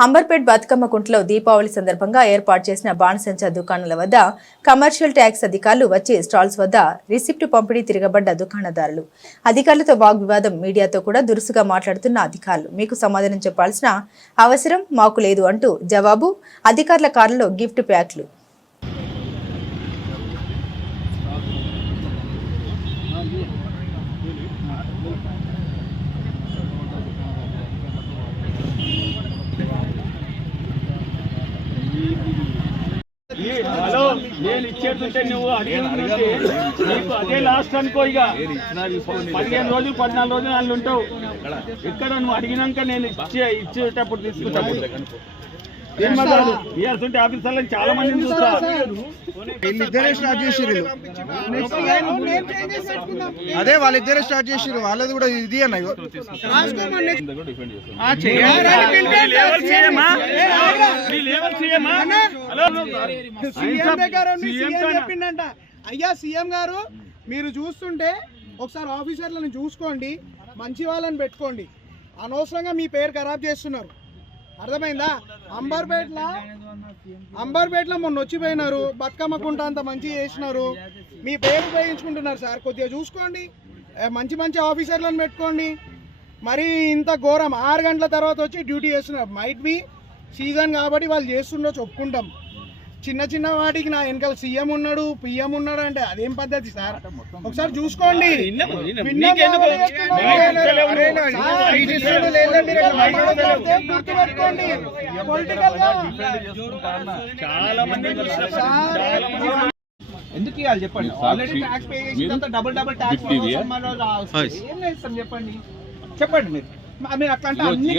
అంబర్పేట్ బతుకమ్మ కుంటలో దీపావళి సందర్భంగా ఏర్పాటు చేసిన బాణసంచ దుకాణాల వద్ద కమర్షియల్ ట్యాక్స్ అధికారులు వచ్చి స్టాల్స్ వద్ద రిసిప్ట్ పంపిణీ తిరగబడ్డ దుకాణదారులు. అధికారులతో వాగ్వివాదం మీడియాతో కూడా దురుసుగా మాట్లాడుతున్న అధికారులు. మీకు సమాధానం చెప్పాల్సిన అవసరం మాకు లేదు అంటూ జవాబు అధికారుల కారులో గిఫ్ట్ ప్యాక్లు. హలో నేను ఇచ్చేస్తుంటే నువ్వు అడిగినట్టే నీకు అదే లాస్ట్ అనుకో ఇక. పదిహేను రోజులు పద్నాలుగు రోజులు వాళ్ళు ఉంటావు. ఇక్కడ నువ్వు అడిగినాక నేను ఇచ్చే ఇచ్చేటప్పుడు తీసుకుంటాను ఆఫీసర్లను చాలా వీళ్ళిద్దరే స్టార్ట్ అదే వాళ్ళిద్దరే స్టార్ట్ చేసిర్రు. వాళ్ళది కూడా ఇది అన్న అయ్యా సీఎం గారు మీరు చూస్తుంటే ఒకసారి ఆఫీసర్లను చూసుకోండి. మంచి వాళ్ళని పెట్టుకోండి. అనవసరంగా మీ పేరు ఖరాబ్ చేస్తున్నారు. అర్థమైందా? అంబర్పేటలో అంబర్పేటలో మొన్న వచ్చిపోయినారు. బతుకమ్మ కుంట అంత మంచిగా చేసినారు. మీ పేరు ఉపయోగించుకుంటున్నారు సార్. కొద్దిగా చూసుకోండి. మంచి మంచి ఆఫీసర్లను పెట్టుకోండి. మరి ఇంత ఘోరం. ఆరు గంటల తర్వాత వచ్చి డ్యూటీ చేస్తున్నారు. మైట్ బి సీజన్ కాబట్టి వాళ్ళు చేస్తుండో చెప్పుకుంటాం చిన్న చిన్న వాటికి నా వెనకాల సీఎం ఉన్నాడు పిఎం ఉన్నాడు అంటే అదేం పద్ధతి సార్? ఒకసారి చూసుకోండి. ఎందుకు ఇవ్వాలి చెప్పండి? ఆల్రెడీ ట్యాక్స్ పే చేసినంత డబుల్ డబుల్ ట్యాక్స్ ఏం చేస్తాం చెప్పండి. చెప్పండి మీరు. మీరు అట్లా అంటే అన్ని.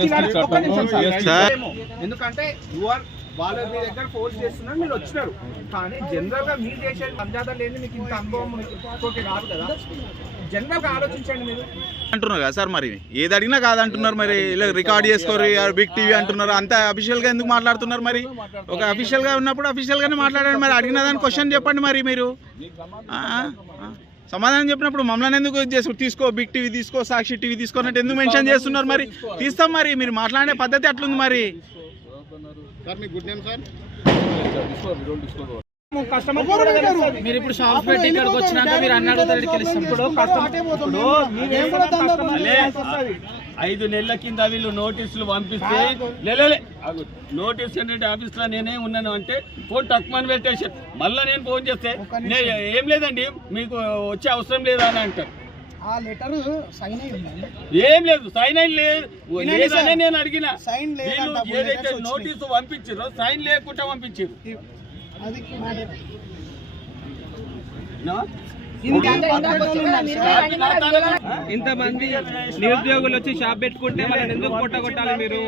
ఎందుకంటే యు ఆర్ వాళ్ళు మీ దగ్గర ఫోర్స్ చేస్తున్నారు మీరు వచ్చినారు. కానీ జనరల్గా మీరు చేసే అందాదా లేని మీకు ఇంత అనుభవం ఇంకోటి రాదు కదా. ఆలోచించండి మీరు. అంటున్నారు కదా సార్ మరి. ఏది అడిగినా కాదంటున్నారు మరి. ఇలా రికార్డ్ చేసుకోరు బిగ్ టీవీ అంటున్నారు. అంత అఫీషియల్గా ఎందుకు మాట్లాడుతున్నారు మరి? ఒక అఫీషియల్గా ఉన్నప్పుడు అఫీషియల్ గానే మాట్లాడండి మరి. అడిగిన దాని క్వశ్చన్ చెప్పండి మరి మీరు. సమాధానం చెప్పినప్పుడు మమ్మల్ని ఎందుకు చేసు తీసుకో బిగ్ టీవీ తీసుకో సాక్షి టీవీ తీసుకోనట్టు ఎందుకు మెన్షన్ చేస్తున్నారు మరి? తీస్తాం మరి. మీరు మాట్లాడే పద్ధతి అట్లుంది మరి. కస్టమర్ కూడా తెలుస్తుంది. మీరు ఇప్పుడు షాప్ పెట్టి ఇక్కడికి. వచ్చినాక మీరు. ఐదు నెలల కింద వీళ్ళు నోటీసులు పంపిస్తే లేలే. నోటీస్ ఏంటంటే ఆఫీస్లో నేనే ఉన్నాను అంటే ఫోన్ తక్కువని పెట్టేసి మళ్ళీ నేను ఫోన్ చేస్తే ఏం లేదండి మీకు వచ్చే అవసరం లేదా అని అంటారు ఆ లెటర్ సైన్ అయి ఉందండి ఏం లేదు సైన్ అయిన లేదు. లేదనే. నేను అడిగిన సైన్ అప్పుడు ఏదైతే. నోటీసు పంపించారో సైన్ లేకుండా పంపించారు అది? ఇంతమంది నిరుద్యోగులు వచ్చి షాప్ పెట్టుకుంటే వాళ్ళని ఎందుకు కొట్టగొట్టాలి మీరు?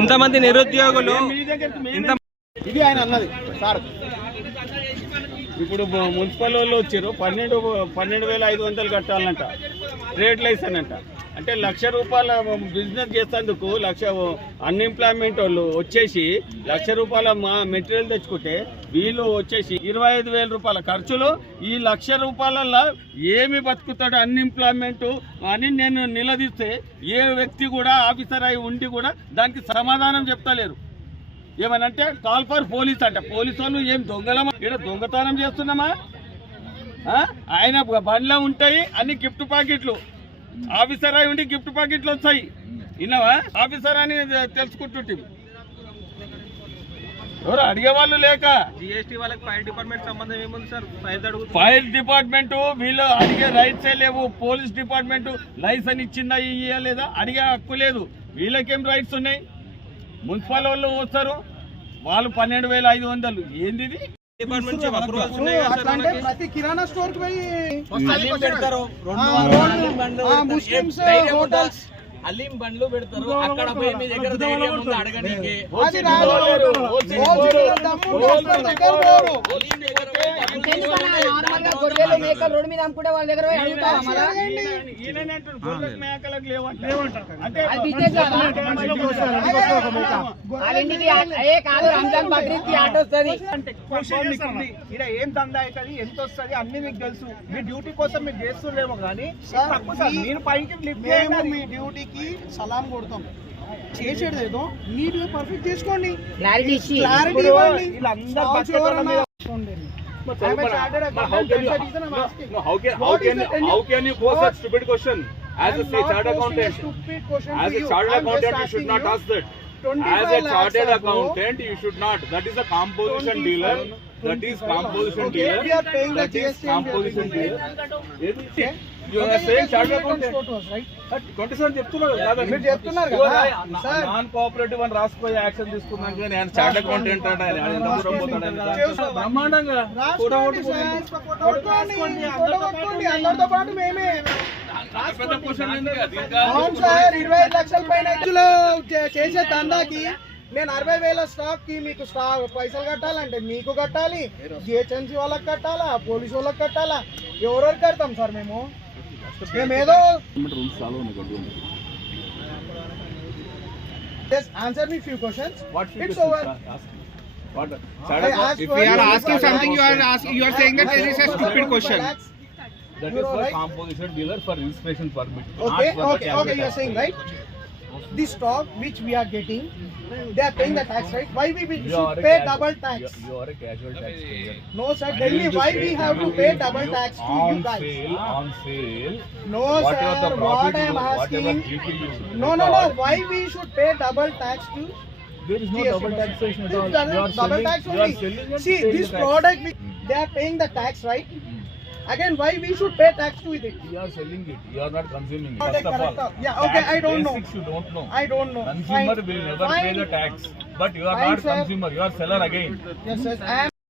ఇంతమంది నిరుద్యోగులు ఇంత ఇది ఆయన అన్నది సార్. ఇప్పుడు మున్సిపల్ వాళ్ళు వచ్చారు పన్నెండు పన్నెండు వేల ఐదు వందలు కట్టాలంట. ట్రేడ్ లైసెన్స్ అంట. అంటే లక్ష రూపాయల బిజినెస్ చేసేందుకు లక్ష అన్ఎంప్లాయ్మెంట్ వాళ్ళు వచ్చేసి లక్ష రూపాయల మా మెటీరియల్ తెచ్చుకుంటే వీళ్ళు వచ్చేసి ఇరవై ఐదు వేల రూపాయల ఖర్చులు ఈ లక్ష రూపాయలలో ఏమి బతుకుతాడు అన్ఎంప్లాయ్మెంట్ అని నేను నిలదీస్తే ఏ వ్యక్తి కూడా ఆఫీసర్ అయి ఉండి కూడా దానికి సమాధానం చెప్తలేరు. ఏమనంటే కాల్ ఫర్ పోలీస్ అంట. పోలీసు వాళ్ళు ఏం దొంగలమా ఇక్కడ దొంగతనం చేస్తున్నామా? ఆయన బండ్లో ఉంటాయి అన్ని గిఫ్ట్ ప్యాకెట్లు. ఆఫీసర్ అయి ఉండి గిఫ్ట్ ప్యాకెట్లు వస్తాయి. విన్నావా? ఆఫీసర్ అని తెలుసుకుంటుంటే ఎవరు అడిగేవాళ్ళు లేక? జిఎస్టీ వాళ్ళకి ఫైర్ డిపార్ట్మెంట్ సంబంధం ఏముంది సార్? అడుగు ఫైర్ డిపార్ట్మెంట్ వీళ్ళు అడిగే రైట్సే లేవు. పోలీస్ డిపార్ట్మెంట్ లైసెన్స్ ఇచ్చిందా ఇయ్యలేదా? అడిగే హక్కు లేదు. వీళ్ళకేం రైట్స్ ఉన్నాయి? మున్సిపల్ వాళ్ళు వస్తారు వాళ్ళు పన్నెండు వేల ఐదు వందలు. ఏంది ఇది? డిపార్ట్మెంట్ నుంచి అప్రూవల్స్ ఉన్నాయి కదా సార్ అట్లా అంటే మనకి? ప్రతి కిరాణా స్టోర్కి పోయి ముస్లిమ్స్ హోటల్స్. అల్లీం బండ్లు పెడతారు. అక్కడ పోయి మీ దగ్గర ధైర్యం ఉంది అడగడానికి. దగ్గర. నార్మల్గా గొర్రెలు మేకలు రోడ్డు మీద అమ్ముకుంటే వాళ్ళ దగ్గర పోయి మళ్ళా? అది ఆ- ఏ కాదు రంజాన్ బక్రీద్కి ఆటో వస్తుంది. ఇక్కడ ఏం దందా అవుతుంది ఎంత వస్తుంది అన్ని మీకు తెలుసు. మీ డ్యూటీ కోసం మీరు చేస్తుండేమో కానీ తప్పు సార్ మీరు పైకి మేము. మీ డ్యూటీకి సలాం కొడతాం. చేసేది ఏదో నీట్గా పర్ఫెక్ట్ చేసుకోండి. క్లారిటీ ఇచ్చి క్లారిటీ ఇవ్వండి. వీళ్ళందరూ ఎవరన్నా. I'm a chartered accountant. No, how can how can you pose such stupid question? As a chartered accountant, as a chartered accountant, you should not ask that. As a chartered accountant, you should not. That is a composition dealer. That is composition dealer. We are paying the GST. Composition dealer. Non cooperative అని రాసిపోయి action తీసుకున్నాక నేను chart బ్రహ్మాండంగా ఇరవై లక్షల పైన చేసే దందాకి నేను అరవై వేల స్టాక్కి మీకు స్టాక్ పైసలు కట్టాలంటే మీకు కట్టాలి. జిహెచ్ఎంసీ వాళ్ళకి కట్టాలా? పోలీసు వాళ్ళకి కట్టాలా? ఎవరెవరికి కడతాం సార్ మేము? మేమేదో answer me few questions what it's over what I asked If for we are you- asking something, you are asking, you are saying that this is a stupid question. That is You're for right. composition dealer for registration permit. not Okay, for the okay, okay, capital you are tax. saying right? The stock which we are getting, they are paying the tax, right? Why we will- You should pay double tax? You you are a casual taxpayer. No, sir, tell me why we have to pay double tax to you guys? sale, on sale. No, sir, the what I am asking, no, no, no, why we should pay double tax to There is no GST? double taxation at This all. double- You are double selling- tax only. See, this product, hmm. they are paying the tax, right? Again, why we should pay tax to it? You are selling it. You are not consuming it. First of all, yeah, okay, I don't know. you don't know. I don't know. Consumer Fine. will never pay the tax. But you are Fine, not sir. consumer. You are seller again. Yes, yes, I am